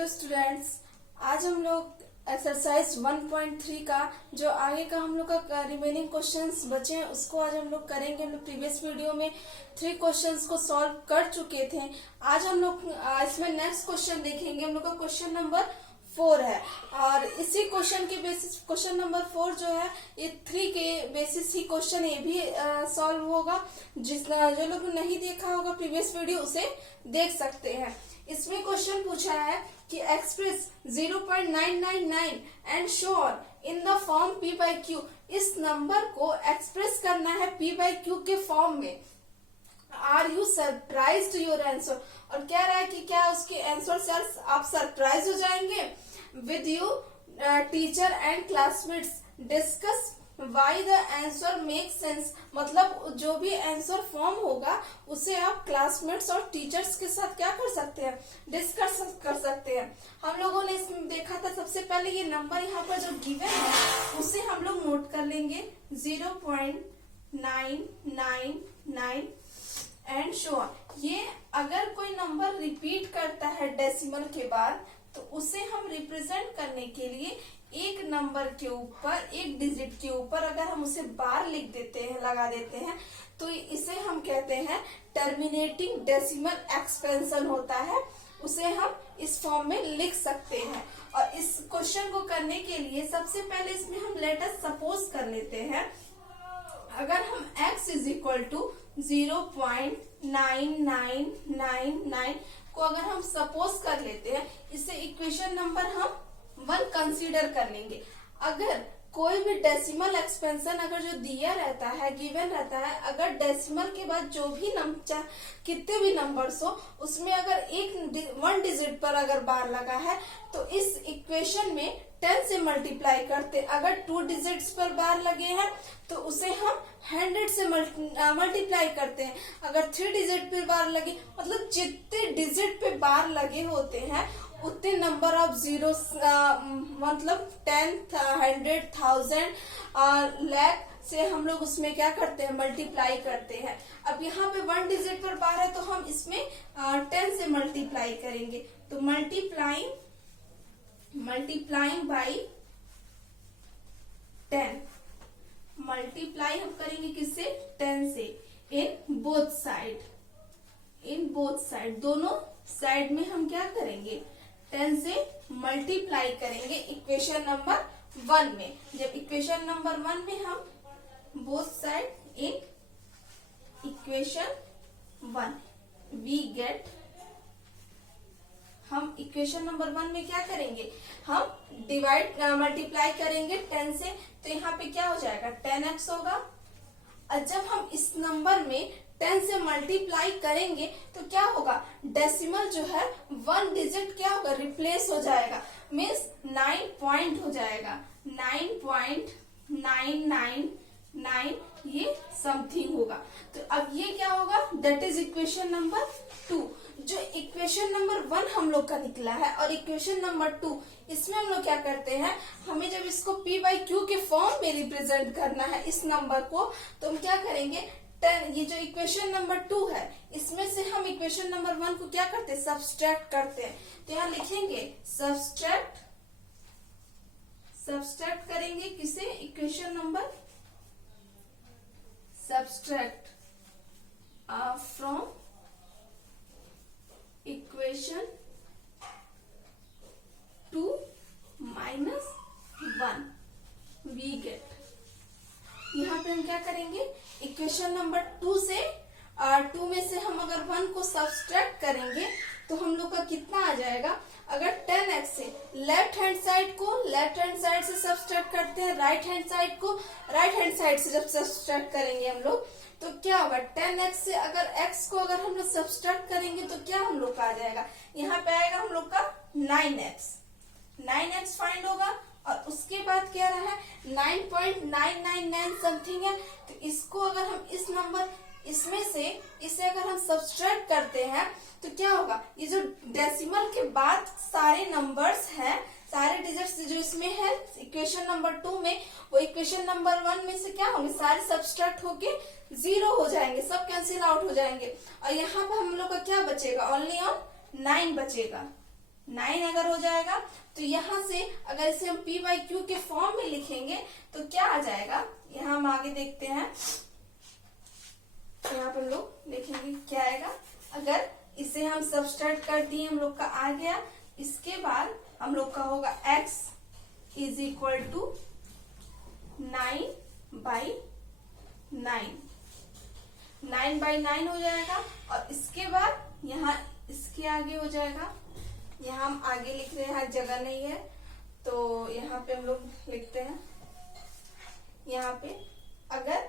Hello students, आज हम लोग एक्सरसाइज 1.3 का जो आगे का हम लोग का रिमेनिंग क्वेश्चंस बचे हैं उसको आज हम लोग करेंगे। हम लोग प्रीवियस वीडियो में 3 क्वेश्चंस को सॉल्व कर चुके थे। आज हम लोग इसमें नेक्स्ट क्वेश्चन देखेंगे। हम लोग का क्वेश्चन नंबर 4 है और इसी क्वेश्चन के बेसिस क्वेश्चन नंबर 4 जो है ये 3 के बेसिस ही क्वेश्चन ये भी सॉल्व होगा। जो लोग नहीं देखा होगा प्रीवियस वीडियो उसे देख सकते हैं। इसमें क्वेश्चन पूछा है कि express 0.999 and show on in the form p by q। इस नंबर को एक्सप्रेस करना है p by q के फॉर्म में। Are you surprise to your answer, और कह रहा है कि क्या उसके आंसर से आप सरप्राइज हो जाएंगे। With you teacher and classmates discuss why the answer make sense. मतलब जो भी आंसर फॉर्म होगा उसे आप क्लासमेट्स और टीचर्स के साथ क्या कर सकते हैं, डिस्कस कर सकते हैं। हम लोगों ने इसमें देखा था सबसे पहले ये नंबर यहाँ पर जो गिवन है उसे हम लोग नोट कर लेंगे 0.999 एंड शो ऑन। ये अगर कोई नंबर रिपीट करता है डेसिमल के बाद तो उसे हम रिप्रेजेंट करने के लिए एक नंबर के ऊपर, एक डिजिट के ऊपर अगर हम उसे बार लिख देते हैं, लगा देते हैं, तो इसे हम कहते हैं टर्मिनेटिंग डेसिमल एक्सपेंशन होता है। उसे हम इस फॉर्म में लिख सकते हैं। और इस क्वेश्चन को करने के लिए सबसे पहले इसमें हम लेटर सपोज कर लेते हैं। अगर हम x इज इक्वल टू 0.9999 को अगर हम सपोज कर लेते हैं, इसे इक्वेशन नंबर हम 1 कंसीडर कर लेंगे। अगर कोई भी डेसिमल एक्सपेंशन अगर जो दिया रहता है, गिवन रहता है, अगर डेसिमल के बाद जो भी नंबर, कितने भी नंबर्स हो, उसमें अगर वन डिजिट पर अगर बार लगा है तो इस इक्वेशन में 10 से मल्टीप्लाई करते। अगर 2 डिजिट्स पर बार लगे हैं तो उसे हम 100 से मल्टीप्लाई करते हैं। अगर 3 डिजिट पे बार लगे, मतलब जितने डिजिट पे बार लगे होते हैं उतने नंबर ऑफ जीरो, मतलब 10, 100, 1000, लाख से हम लोग उसमें क्या करते हैं, मल्टीप्लाई करते हैं। अब यहाँ पे 1 डिजिट पर बार है तो हम इसमें 10 से मल्टीप्लाई करेंगे। तो मल्टीप्लाइंग बाई 10, मल्टीप्लाई हम करेंगे किससे, 10 से। इन बोथ साइड दोनों साइड में हम क्या करेंगे, 10 से मल्टीप्लाई करेंगे इक्वेशन नंबर 1 में। जब इक्वेशन नंबर 1 में हम both side in equation 1 we get, हम इक्वेशन नंबर 1 में क्या करेंगे, हम मल्टीप्लाई करेंगे 10 से, तो यहाँ पे क्या हो जाएगा, 10x होगा। और जब हम इस नंबर में 10 से मल्टीप्लाई करेंगे तो क्या होगा, डेसिमल जो है 1 डिजिट क्या होगा, रिप्लेस हो जाएगा, मीन्स 9 पॉइंट हो जाएगा, 9.999 ये समथिंग होगा। तो अब ये क्या होगा, दैट इज इक्वेशन नंबर 2। जो इक्वेशन नंबर 1 हम लोग का निकला है और इक्वेशन नंबर 2, इसमें हम लोग क्या करते हैं, हमें जब इसको p by q के फॉर्म में रिप्रेजेंट करना है इस नंबर को, तो हम क्या करेंगे, 10, ये जो इक्वेशन नंबर 2 है इसमें से हम इक्वेशन नंबर 1 को क्या करते हैं, सब्सट्रैक्ट करते हैं। तो यहाँ लिखेंगे सब्सट्रैक्ट करेंगे किसे, equation number, subtract from equation 2 minus 1 we get. यहाँ पे हम क्या करेंगे, इक्वेशन नंबर 2 से 2 में से हम अगर 1 को सब्सट्रैक्ट करेंगे तो हम लोग का कितना आ जाएगा। अगर 10x से लेफ्ट हैंड साइड को लेफ्ट हैंड साइड से सब्सट्रैक्ट करते हैं, राइट हैंड साइड को राइट हैंड साइड से जब सब्सट्रैक्ट करेंगे हम लोग, तो क्या होगा, 10x से अगर x को अगर हम लोग सब्सट्रैक्ट करेंगे तो क्या हम लोग का आ जाएगा, यहाँ पे आएगा हम लोग का 9x फाइंड होगा। और उसके बाद क्या रहा है, 9.999 समथिंग है। तो इसको अगर हम इस नंबर, इसमें से इसे अगर हम सब्सट्रैक्ट करते हैं तो क्या होगा, ये जो डेसिमल के बाद सारे नंबर्स हैं, सारे डिजिट्स जो इसमें है इक्वेशन नंबर 2 में, वो इक्वेशन नंबर 1 में से क्या होंगे, सारे सब्सट्रैक्ट होके 0 हो जाएंगे, सब कैंसिल आउट हो जाएंगे। और यहाँ पे हम लोग का क्या बचेगा, ओनली ऑन 9 बचेगा, 9 अगर हो जाएगा तो यहाँ से अगर इसे हम p बाई क्यू के फॉर्म में लिखेंगे तो क्या आ जाएगा, यहाँ हम आगे देखते हैं। यहाँ पर हम लोग देखेंगे क्या आएगा। अगर इसे हम सब्सट्रैक्ट कर दिए, हम लोग का आ गया। इसके बाद हम लोग का होगा x इज इक्वल टू 9/9, 9/9 हो जाएगा। और इसके बाद यहाँ इसके आगे हो जाएगा, यहाँ हम आगे लिख रहे हैं, जगह नहीं है तो यहाँ पे हम लोग लिखते हैं। यहाँ पे अगर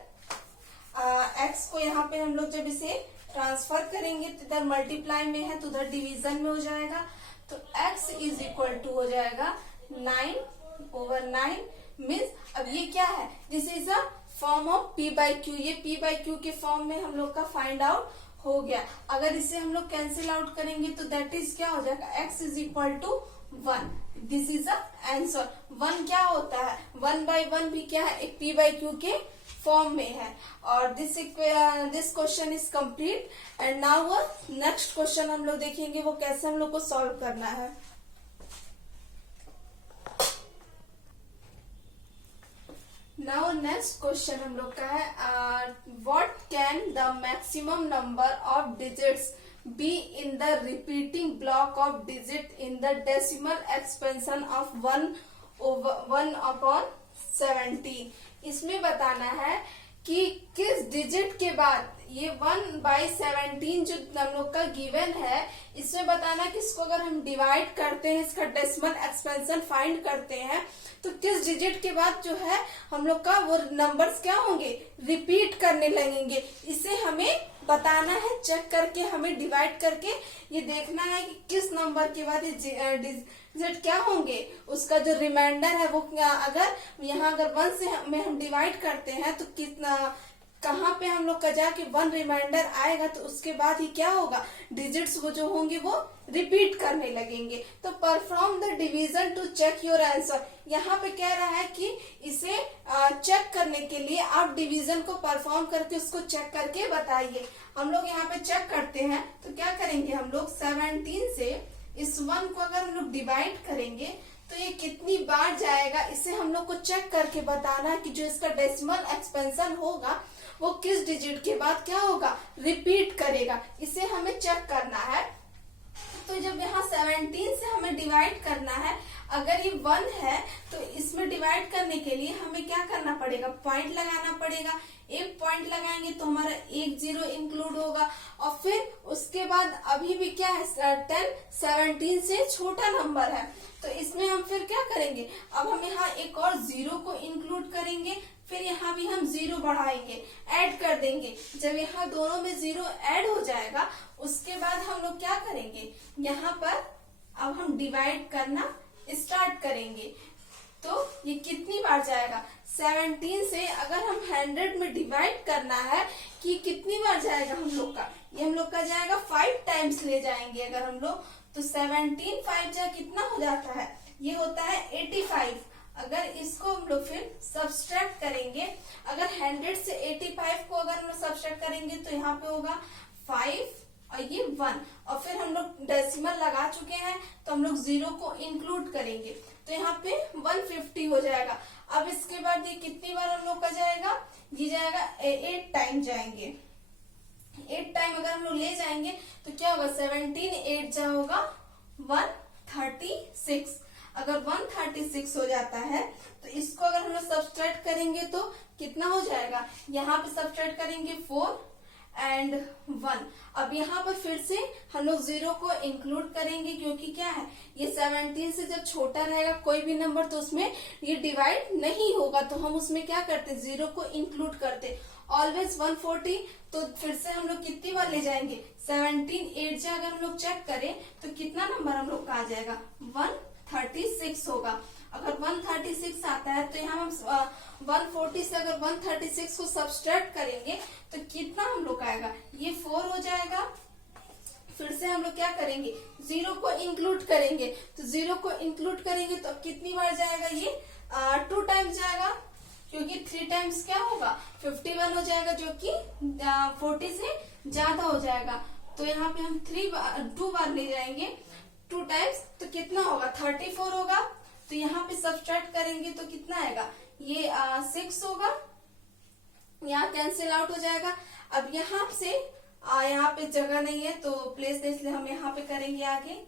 x को यहाँ पे हम लोग जब इसे ट्रांसफर करेंगे तो इधर मल्टीप्लाई में है तो उधर डिवीजन में हो जाएगा। तो x इज इक्वल टू हो जाएगा 9/9 मीन्स अब ये क्या है, this is a form of p by Q. ये p बाई क्यू के फॉर्म में हम लोग का फाइंड आउट हो गया। अगर इसे हम लोग कैंसिल आउट करेंगे तो दैट इज क्या हो जाएगा, x is equal to 1। This is a answer. 1 क्या होता है, 1/1 भी क्या है, एक p बाई क्यू के फॉर्म में है। और this question is complete. And now next question हम लोग देखेंगे वो कैसे हम लोग को सॉल्व करना है। नाउ नेक्स्ट क्वेश्चन हम लोग का है, what can the maximum number of digits be in the repeating block of digit in the decimal expansion of 1/17। इसमें बताना है कि किस डिजिट के बाद ये 1/17 जो हम लोग का गिवन है, इसमें बताना कि इसको अगर हम डिवाइड करते हैं, इसका डेसिमल एक्सपेंशन फाइंड करते हैं तो किस डिजिट के बाद जो है हम लोग का वो नंबर्स क्या होंगे, रिपीट करने लगेंगे। इसे हमें बताना है, चेक करके हमें डिवाइड करके ये देखना है कि किस नंबर के बाद ये डिजिट क्या होंगे, उसका जो रिमाइंडर है वो अगर यहाँ अगर 1 से हम डिवाइड करते हैं तो कितना कहाँ पे हम लोग का जाके 1 रिमाइंडर आएगा तो उसके बाद ही क्या होगा, डिजिट्स वो जो होंगे वो रिपीट करने लगेंगे। तो perform the division to check your answer. यहाँ पे कह रहा है कि इसे चेक करने के लिए आप डिवीजन को परफॉर्म करके उसको चेक करके बताइए। हम लोग यहाँ पे चेक करते हैं तो क्या करेंगे, हम लोग 17 से इस 1 को अगर हम लोग डिवाइड करेंगे तो ये कितनी बार जाएगा, इसे हम लोग को चेक करके बताना है कि जो इसका डेसिमल एक्सपेंशन होगा वो किस डिजिट के बाद क्या होगा, रिपीट करेगा। इसे हमें चेक करना है। तो जब यहाँ 17 से हमें डिवाइड करना है, अगर ये 1 है तो इसमें डिवाइड करने के लिए हमें क्या करना पड़ेगा, पॉइंट लगाना पड़ेगा। एक पॉइंट लगाएंगे तो हमारा 1 0 इंक्लूड होगा। और फिर उसके बाद अभी भी क्या है, 10 17 से छोटा नंबर है तो इसमें हम फिर क्या करेंगे, अब हम यहाँ एक और 0 को इंक्लूड करेंगे, फिर यहाँ भी हम 0 बढ़ाएंगे, ऐड कर देंगे। जब यहाँ दोनों में 0 ऐड हो जाएगा उसके बाद हम लोग क्या करेंगे, यहाँ पर अब हम डिवाइड करना स्टार्ट करेंगे। तो ये कितनी बार जाएगा, 17 से अगर हम 100 में डिवाइड करना है कि कितनी बार जाएगा हम लोग का, ये हम लोग का जाएगा 5 टाइम्स ले जाएंगे अगर हम लोग। तो 17 5 जा कितना हो जाता है, ये होता है 85। अगर इसको हम लोग फिर सब्सट्रैक्ट करेंगे, अगर 100 से 85 को अगर हम लोग सब्सट्रैक्ट करेंगे तो यहाँ पे होगा 5 और ये 1। और फिर हम लोग डेसिमल लगा चुके हैं तो हम लोग 0 को इंक्लूड करेंगे तो यहाँ पे 150 हो जाएगा। अब इसके बाद ये कितनी बार हम लोग का जाएगा, ये जाएगा 8 टाइम जाएंगे। 8 टाइम अगर हम लोग ले जाएंगे तो क्या होगा, 17 8 जा होगा 136। अगर 136 हो जाता है तो इसको अगर हम लोग सब्सट्रैक्ट करेंगे तो कितना हो जाएगा, यहाँ पे सब्सट्रैक्ट करेंगे 4 एंड 1। अब यहाँ पर फिर से हम लोग 0 को इंक्लूड करेंगे क्योंकि क्या है, ये 17 से जब छोटा रहेगा कोई भी नंबर तो उसमें ये डिवाइड नहीं होगा तो हम उसमें क्या करते, 0 को इंक्लूड करते। ऑलवेज 140। तो फिर से हम लोग कितनी बार ले जाएंगे, 17 8 से अगर हम लोग चेक करें तो कितना नंबर हम लोग का आ जाएगा, 136 होगा। अगर 136 आता है तो यहाँ हम 140 से अगर 136 को सब्सट्रैक्ट करेंगे तो कितना हम लोग का आएगा, ये 4 हो जाएगा। फिर से हम लोग क्या करेंगे, 0 को इंक्लूड करेंगे। तो 0 को इंक्लूड करेंगे तो कितनी बार जाएगा, ये 2 टाइम्स जाएगा क्योंकि 3 टाइम्स क्या होगा, 51 हो जाएगा जो कि 40 से ज्यादा हो जाएगा। तो यहाँ पे हम 2 बार ले जाएंगे 2 टाइम्स तो कितना होगा 34 होगा। तो यहाँ पे सब्ट्रैक्ट करेंगे तो कितना आएगा, ये 6 होगा, यहाँ कैंसिल आउट हो जाएगा। अब यहाँ से यहाँ पे जगह नहीं है तो प्लेस नहीं, इसलिए हम यहाँ पे करेंगे आगे,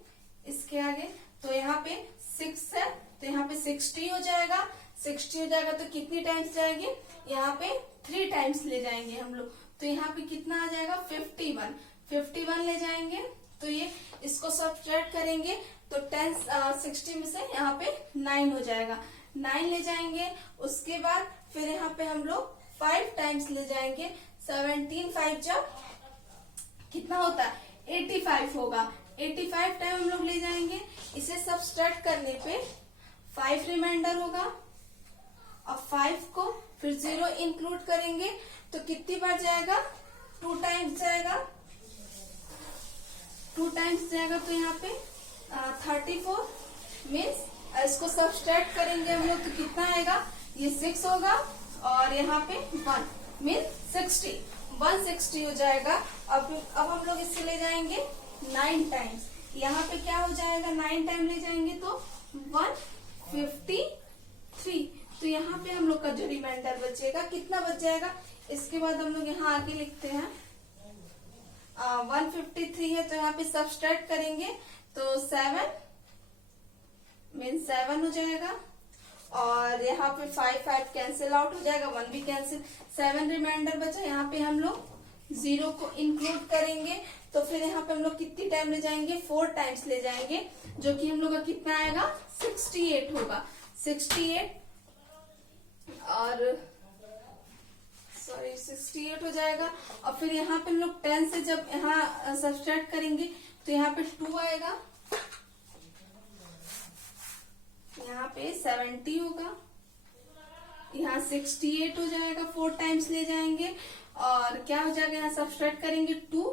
इसके आगे। तो यहाँ पे 6 है तो यहाँ पे 60 हो जाएगा। 60 हो जाएगा तो कितनी टाइम्स जाएंगे, यहाँ पे 3 टाइम्स ले जाएंगे हम लोग। तो यहाँ पे कितना आ जाएगा 51 ले जाएंगे। तो ये इसको सब्ट्रैक्ट करेंगे तो 60 में से यहाँ पे 9 हो जाएगा, 9 ले जाएंगे। उसके बाद फिर यहाँ पे हम लोग 5 टाइम्स ले जाएंगे। 17 5 जब कितना होता है 85 होगा, 85 टाइम हम लोग ले जाएंगे। इसे सब्ट्रैक्ट करने पे 5 रिमाइंडर होगा। अब 5 को फिर 0 इंक्लूड करेंगे तो कितनी बार जाएगा, 2 टाइम्स जाएगा। 2 टाइम्स जाएगा तो यहाँ पे 34 मीन्स इसको सब्ट्रैक्ट करेंगे हम लोग तो कितना आएगा, ये 6 होगा और यहाँ पे 1 मीन्स 160 हो जाएगा। अब हम लोग इससे ले जाएंगे 9 टाइम्स। यहाँ पे क्या हो जाएगा, 9 टाइम ले जाएंगे तो 153। तो यहाँ पे हम लोग का जो रिमाइंडर बचेगा कितना बच जाएगा, इसके बाद हम लोग यहाँ आगे लिखते हैं 153 है तो यहाँ पे सब्ट्रैक्ट करेंगे तो 7 मीन्स 7 हो जाएगा। और यहाँ पे 5 कैंसिल आउट हो जाएगा, 1 भी कैंसिल, 7 रिमाइंडर बचा। यहाँ पे हम लोग 0 को इंक्लूड करेंगे तो फिर यहाँ पे हम लोग कितनी टाइम ले जाएंगे, 4 टाइम्स ले जाएंगे, जो कि हम लोग का कितना आएगा 68 होगा। 68 और 68 हो जाएगा। और फिर यहाँ पे हम लोग 10 से जब यहाँ सब्ट्रैक्ट करेंगे तो यहाँ पे 2 आएगा, यहाँ पे 70 होगा, यहाँ 68 हो जाएगा। 4 टाइम्स ले जाएंगे और क्या हो जाएगा, यहाँ सब्ट्रैक्ट करेंगे 2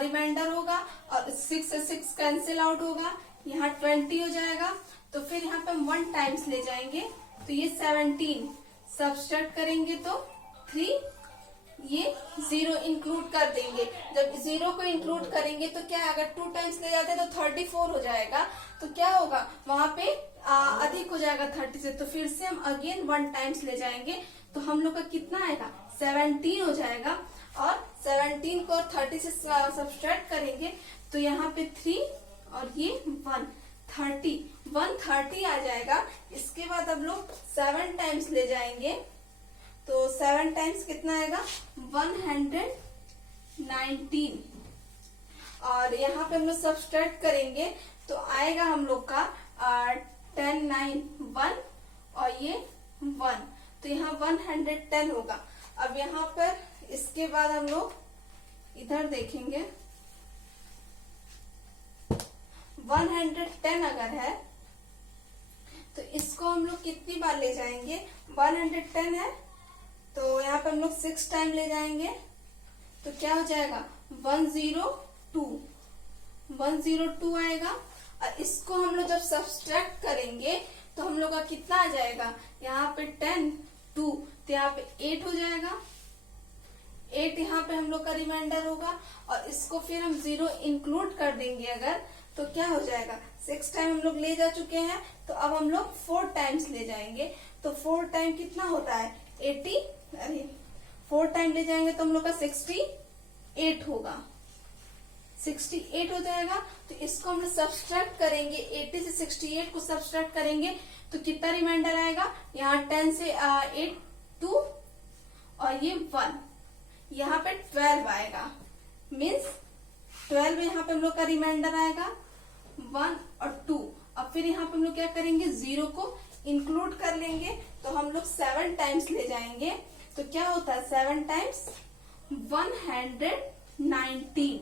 रिमाइंडर होगा और 6 से 6 कैंसिल आउट होगा, यहाँ 20 हो जाएगा। तो फिर यहाँ पे हम 1 टाइम्स ले जाएंगे तो ये 17 सब्ट्रैक्ट करेंगे तो 3, ये 0 इंक्लूड कर देंगे। जब 0 को इंक्लूड करेंगे तो क्या, अगर 2 टाइम्स ले जाते हैं तो 34 हो जाएगा। तो क्या होगा वहां पे अधिक हो जाएगा 30 से, तो फिर से हम अगेन 1 टाइम्स ले जाएंगे तो हम लोग का कितना आएगा 17 हो जाएगा। और 17 को 30 से सब्ट्रैक्ट करेंगे तो यहाँ पे 3 और ये 130 आ जाएगा। इसके बाद हम लोग 7 टाइम्स ले जाएंगे तो 7 टाइम्स कितना आएगा 119। और यहाँ पे हम लोग सब्ट्रैक्ट करेंगे तो आएगा हम लोग का 10 9 1 और ये 1, तो यहाँ 110 होगा। अब यहाँ पर इसके बाद हम लोग इधर देखेंगे 110 अगर है तो इसको हम लोग कितनी बार ले जाएंगे, 110 है तो यहाँ पे हम लोग 6 टाइम ले जाएंगे तो क्या हो जाएगा 102 आएगा। और इसको हम लोग जब सब्ट्रैक्ट करेंगे तो हम लोग का कितना आ जाएगा, यहाँ पे 10 2 तो यहाँ पे 8 हो जाएगा। 8 यहाँ पे हम लोग का रिमाइंडर होगा और इसको फिर हम 0 इंक्लूड कर देंगे अगर, तो क्या हो जाएगा 6 टाइम हम लोग ले जा चुके हैं तो अब हम लोग 4 टाइम्स ले जाएंगे। तो 4 टाइम कितना होता है 80, अरे 4 टाइम ले जाएंगे तो हम लोग का 68 होगा, 68 हो जाएगा। तो इसको हम लोग सब्ट्रैक्ट करेंगे, 80 से 68 को सब्ट्रैक्ट करेंगे तो कितना रिमाइंडर आएगा, यहाँ 10 से 8 2 और ये 1, यहाँ पे 12 आएगा मीन्स 12 यहाँ पे हम लोग का रिमाइंडर आएगा 1 और 2। अब फिर यहाँ पे हम लोग क्या करेंगे 0 को इंक्लूड कर लेंगे तो हम लोग 7 टाइम्स ले जाएंगे तो क्या होता है 7 टाइम्स 119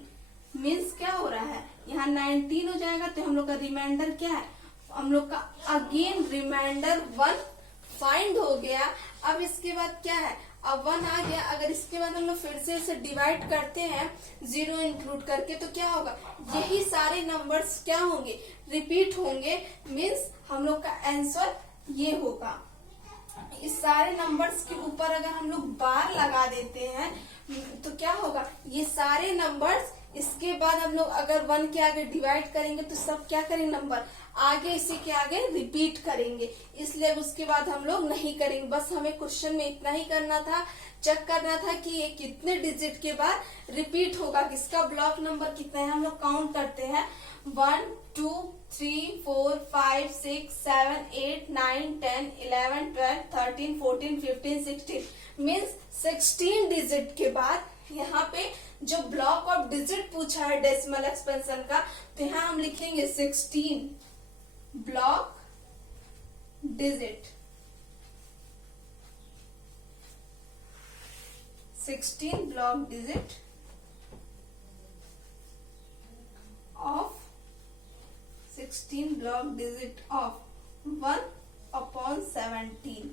मीन्स क्या हो रहा है, यहाँ 19 हो जाएगा। तो हम लोग का रिमाइंडर क्या है, हम लोग का अगेन रिमाइंडर 1 फाइंड हो गया। अब इसके बाद क्या है, अब 1 आ गया। अगर इसके बाद हम लोग फिर से इसे डिवाइड करते हैं 0 इंक्लूड करके तो क्या होगा, यही सारे नंबर्स क्या होंगे रिपीट होंगे मीन्स हम लोग का आंसर ये होगा। इस सारे नंबर्स के ऊपर अगर हम लोग बार लगा देते हैं तो क्या होगा, ये सारे नंबर्स इसके बाद हम लोग अगर 1 के आगे डिवाइड करेंगे तो सब क्या करेंगे, नंबर आगे इसी के आगे रिपीट करेंगे, इसलिए उसके बाद हम लोग नहीं करेंगे। बस हमें क्वेश्चन में इतना ही करना था, चेक करना था कि ये कितने डिजिट के बाद रिपीट होगा, किसका ब्लॉक नंबर कितना है। हम लोग काउंट करते हैं 1 2 3 4 5 6 7 8 9 10 11 12 13 14 15 16 मीन्स 16 डिजिट के बाद यहाँ पे जो ब्लॉक ऑफ डिजिट पूछा है डेसिमल एक्सपेंशन का, तो यहाँ हम लिखेंगे 16 block digit, 16 block digit of 16 block digit of 1/17।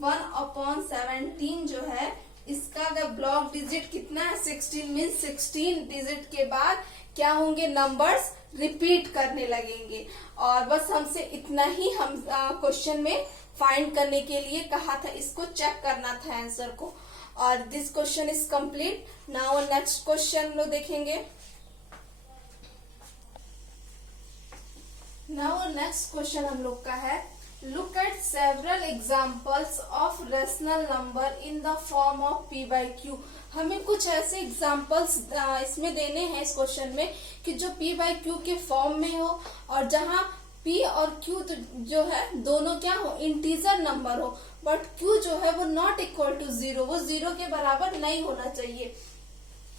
1/17 जो है इसका अगर ब्लॉक डिजिट कितना है 16 मीन्स 16 डिजिट के बाद क्या होंगे, नंबर्स रिपीट करने लगेंगे। और बस हमसे इतना ही हम क्वेश्चन में फाइंड करने के लिए कहा था, इसको चेक करना था आंसर को। और this question is complete. Now next question लोग देखेंगे। नाउ नेक्स्ट क्वेश्चन हम लोग का है, look at several examples of rational number in the form of p by q। हमें कुछ ऐसे एग्जाम्पल्स इसमें देने हैं इस क्वेश्चन में कि जो p by q के फॉर्म में हो और जहां p और q तो जो है दोनों क्या हो, इंटीजर नंबर हो, बट q जो है वो नॉट इक्वल टू 0, वो 0 के बराबर नहीं होना चाहिए।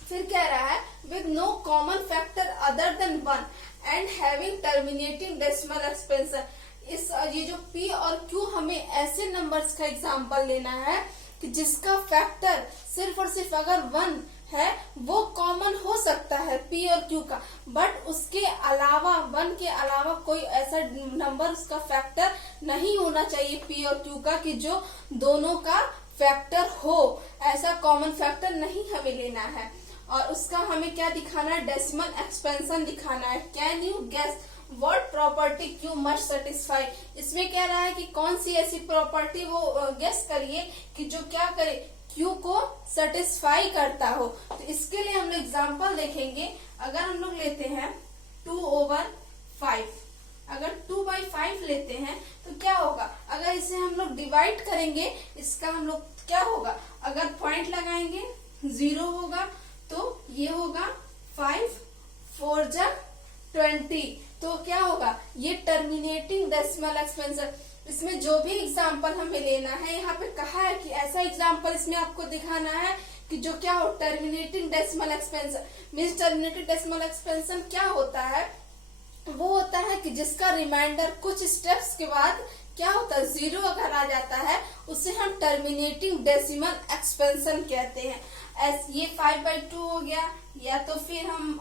फिर कह रहा है with no common factor other than 1 and having terminating decimal expansion. इस ये जो p और q हमें ऐसे नंबर्स का एग्जांपल लेना है कि जिसका फैक्टर सिर्फ और सिर्फ अगर 1 है वो कॉमन हो सकता है p और q का, बट उसके अलावा 1 के अलावा कोई ऐसा नंबर उसका फैक्टर नहीं होना चाहिए p और q का कि जो दोनों का फैक्टर हो, ऐसा कॉमन फैक्टर नहीं हमें लेना है। और उसका हमें क्या दिखाना है, डेसिमल एक्सपेंशन दिखाना है। Can you guess what property Q must satisfy. इसमें कह रहा है कि कौन सी ऐसी प्रॉपर्टी वो गेस करिए कि जो क्या करे, Q को सेटिस्फाई करता हो। तो इसके लिए हम लोग एग्जाम्पल देखेंगे। अगर हम लोग लेते हैं 2/5, अगर 2/5 लेते हैं तो क्या होगा, अगर इसे हम लोग डिवाइड करेंगे, इसका हम लोग क्या होगा, अगर पॉइंट लगाएंगे 0 होगा तो ये होगा 5 4 जा 20, तो क्या होगा, ये टर्मिनेटिंग डेसिमल एक्सपेंशन। इसमें जो भी एग्जाम्पल हमें लेना है, यहाँ पे कहा है कि ऐसा एग्जाम्पल इसमें आपको दिखाना है कि जो क्या हो, terminating decimal expansion. Means terminating decimal expansion क्या होता है, वो होता है कि जिसका रिमाइंडर कुछ स्टेप्स के बाद क्या होता है, 0 अगर आ जाता है, उसे हम टर्मिनेटिंग डेसिमल एक्सपेंशन कहते हैं। ये 5/2 हो गया, या तो फिर हम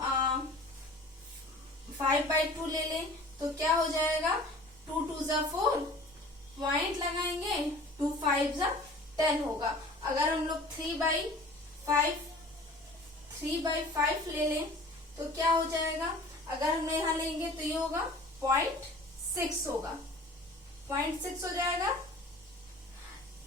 5/2 ले लें तो क्या हो जाएगा, 2 2 जा 4, पॉइंट लगाएंगे, 2 5 जा 10 होगा। अगर हम लोग 3/5 ले लें तो क्या हो जाएगा, अगर हम यहाँ लेंगे तो ये होगा 0.6 होगा, 0.6 हो जाएगा।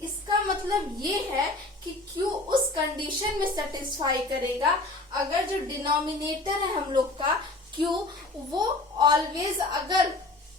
इसका मतलब ये है कि Q उस कंडीशन में सेटिस्फाई करेगा अगर जो डिनोमिनेटर है हम लोग का Q, वो ऑलवेज अगर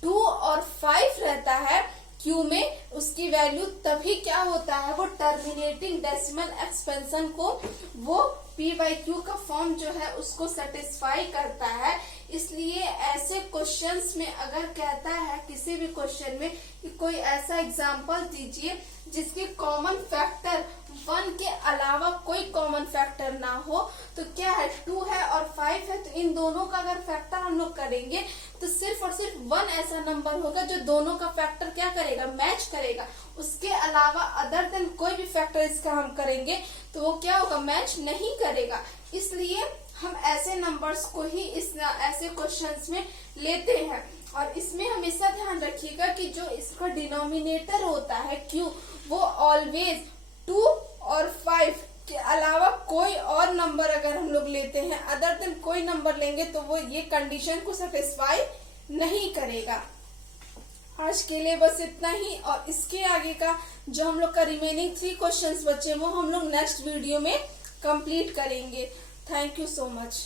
2 और 5 रहता है Q में, उसकी वैल्यू तभी क्या होता है, वो टर्मिनेटिंग डेसिमल एक्सपेंशन को, वो p/q का फॉर्म जो है उसको सेटिस्फाई करता है। इसलिए ऐसे क्वेश्चंस में अगर कहता है किसी भी क्वेश्चन में कि कोई ऐसा एग्जांपल दीजिए जिसके कॉमन फैक्टर 1 के अलावा कोई कॉमन फैक्टर ना हो, तो क्या है, 2 है और 5 है, तो इन दोनों का अगर फैक्टर हम लोग करेंगे तो सिर्फ और सिर्फ 1 ऐसा नंबर होगा जो दोनों का फैक्टर क्या करेगा, मैच करेगा। उसके अलावा अदर देन कोई भी फैक्टर इसका हम करेंगे तो वो क्या होगा, मैच नहीं करेगा। इसलिए हम ऐसे नंबर्स को ही ऐसे क्वेश्चंस में लेते हैं। और इसमें हमेशा ध्यान रखिएगा कि जो इसका डिनोमिनेटर होता है Q, वो ऑलवेज 2 और 5 के अलावा कोई और नंबर अगर हम लोग लेते हैं, अदर देन कोई नंबर लेंगे, तो वो ये कंडीशन को सेटिस्फाई नहीं करेगा। आज के लिए बस इतना ही, और इसके आगे का जो हम लोग का रिमेनिंग 3 क्वेश्चंस बचे वो हम लोग नेक्स्ट वीडियो में कंप्लीट करेंगे। Thank you so much.